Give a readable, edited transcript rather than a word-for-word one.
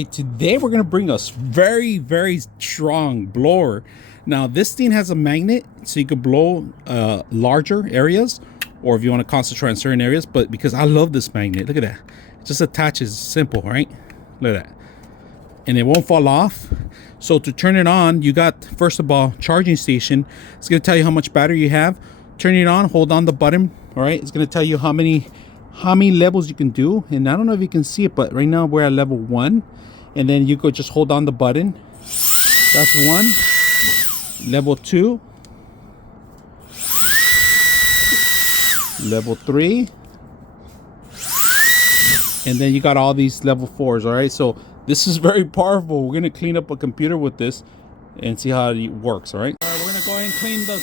right, today we're gonna bring us very strong blower. Now this thing has a magnet, so you could blow larger areas, or if you want to concentrate on certain areas. But because I love this magnet, look at that, it just attaches, simple, right? Look at that, and it won't fall off. So to turn it on, you got, first of all, charging station. It's gonna tell you how much battery you have. Turn it on, hold on the button. All right, it's gonna tell you how many levels you can do. And I don't know if you can see it, but right now we're at level 1. And then you go just hold on the button. That's 1. Level 2. Level 3. And then you got all these level 4s. All right, so this is very powerful. We're gonna clean up a computer with this and see how it works. All right, we're gonna go ahead and clean the